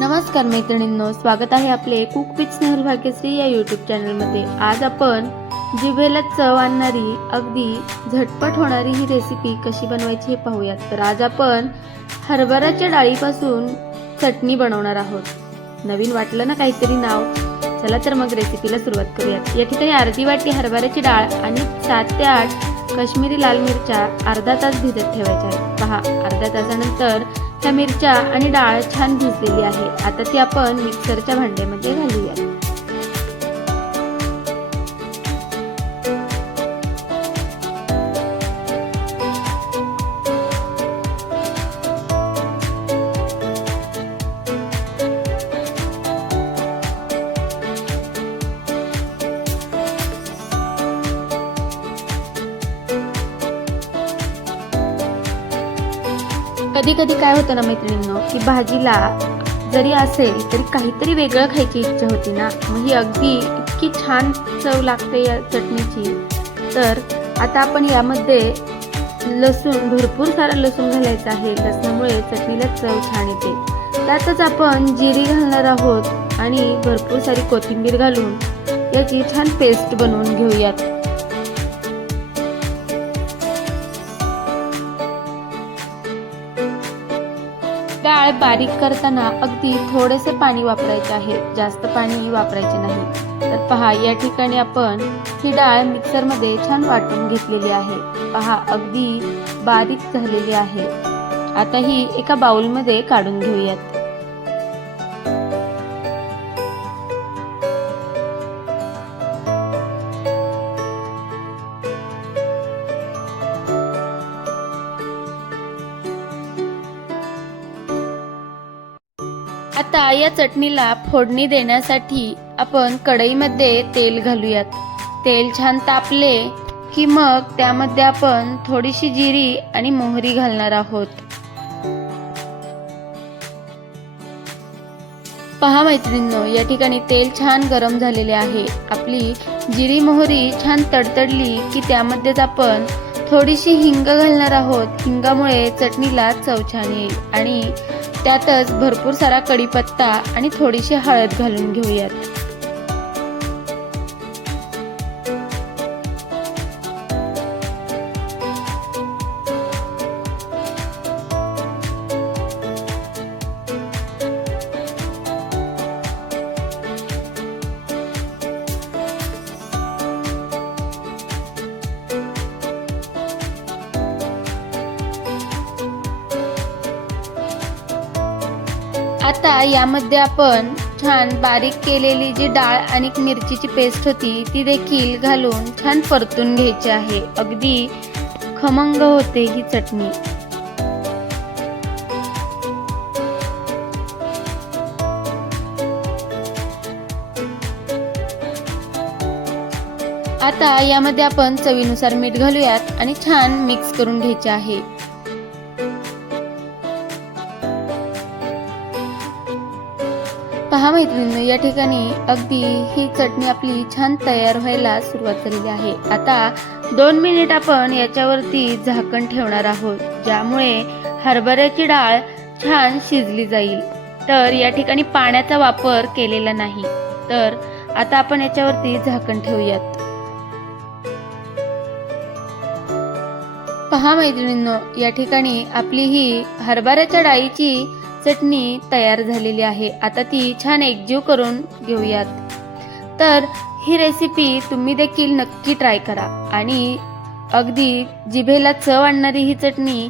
नमस्कार मैत्रिणींनो, स्वागत आहे आपले कुक विथ स्नेहल भाग्यश्री या यूट्यूब चॅनलमध्ये। आज आपण जिभेला चव आणणारी अगदी झटपट होणारी ही रेसिपी कशी बनवायची हे पाहूयात। तर आज आपण हरभऱ्याच्या डाळीपासून चटणी बनवणार आहोत। नवीन वाटलं ना काहीतरी नाव? चला तर मग रेसिपीला सुरुवात करूयात। या ठिकाणी अर्धी वाटी हरभऱ्याची डाळ आणि 7 ते 8 काश्मीरी लाल मिरच्या अर्धा तास भिजत ठेवायच्या आहेत। पहा, अर्ध्या तासानंतर ह्या मिरच्या आणि डाळ छान भिजलेली आहे। आता ती आपण मिक्सरच्या भांड्यामध्ये घालूया। कधी कधी काय होतं ना मैत्रिणींनो, की भाजीला जरी असेल तरी काहीतरी वेगळं खायची इच्छा होती ना। मग ही अगदी इतकी छान चव लागते या चटणीची। तर आता आपण यामध्ये लसूण, भरपूर सारा लसूण घालायचा आहे। लसणामुळे चटणीला चव छान येते। त्यातच आपण जिरी घालणार आहोत आणि भरपूर सारी कोथिंबीर घालून याची छान पेस्ट बनवून घेऊयात। डाळ बारीक करताना अगदी थोडेसे पाणी वापरायचे आहे, जास्त पाणी वापरायचे नाही। तर पहा, या ठिकाणी आपण ही डाळ मिक्सरमध्ये छान वाटून घेतलेली आहे। पहा, अगदी बारीक झालेली आहे। आता ही एका बाउलमध्ये काढून घेऊयात। आता या चटणीला फोडणी देण्यासाठी आपण कढईमध्ये तेल घालूयात। तेल छान तापले की मग त्यामध्ये आपण थोडीशी जिरी आणि मोहरी घालणार आहोत। पहा मैत्रिणींनो, या ठिकाणी तेल छान गरम झालेले आहे। आपली जिरी मोहरी छान तडतडली की त्यामध्येच आपण थोडीशी हिंग घालणार आहोत। हिंगामुळे चटणीला चव छान येईल। आणि त्यातच भरपूर सारा कढीपत्ता आणि थोडीशी हळद घालून घेऊयात। आता यामध्ये आपण छान बारीक केलेली जी डाळ आणि मिरचीची पेस्ट होती ती देखील घालून छान परतून घ्यायची आहे। अगदी खमंग होते ही चटणी। आता यामध्ये आपण चवीनुसार मीठ घालूयात आणि छान मिक्स करून घ्यायचे आहे। पहा मैत्रिणींनो, या ठिकाणी अगदी ही चटणी आपली छान तयार व्हायला सुरुवात झालेली आहे। आता 2 मिनिट आपण याच्यावरती झाकण ठेवणार आहोत, ज्यामुळे हरभऱ्याची डाळ छान शिजली जाईल। तर या ठिकाणी पाण्याचा वापर केलेला नाही। तर आता आपण याच्यावरती झाकण ठेवूयात। पहा मैत्रिणींनो, या ठिकाणी आपली ही हरभऱ्याच्या डाळीची चटणी तयार झालेली आहे। आता ती छान एकजीव करून घेऊयात। तर ही रेसिपी तुम्ही देखील नक्की ट्राय करा। आणि अगदी जिभेला चव आणणारी ही चटणी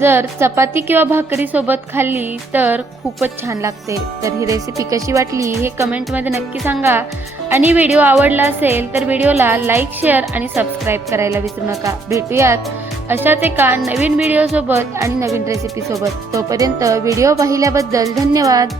जर चपाती किंवा भाकरी सोबत खाल्ली तर खूपच छान लागते। तर ही रेसिपी कशी वाटली हे कमेंटमध्ये नक्की सांगा। आणि व्हिडिओ आवडला असेल तर व्हिडिओला लाईक, शेअर आणि सबस्क्राईब करायला विसरू नका। भेटूयात अशाच एका नवीन व्हिडिओ सोबत आणि नवीन रेसिपी सोबत। तोपर्यंत व्हिडिओ पाहिल्याबद्दल धन्यवाद।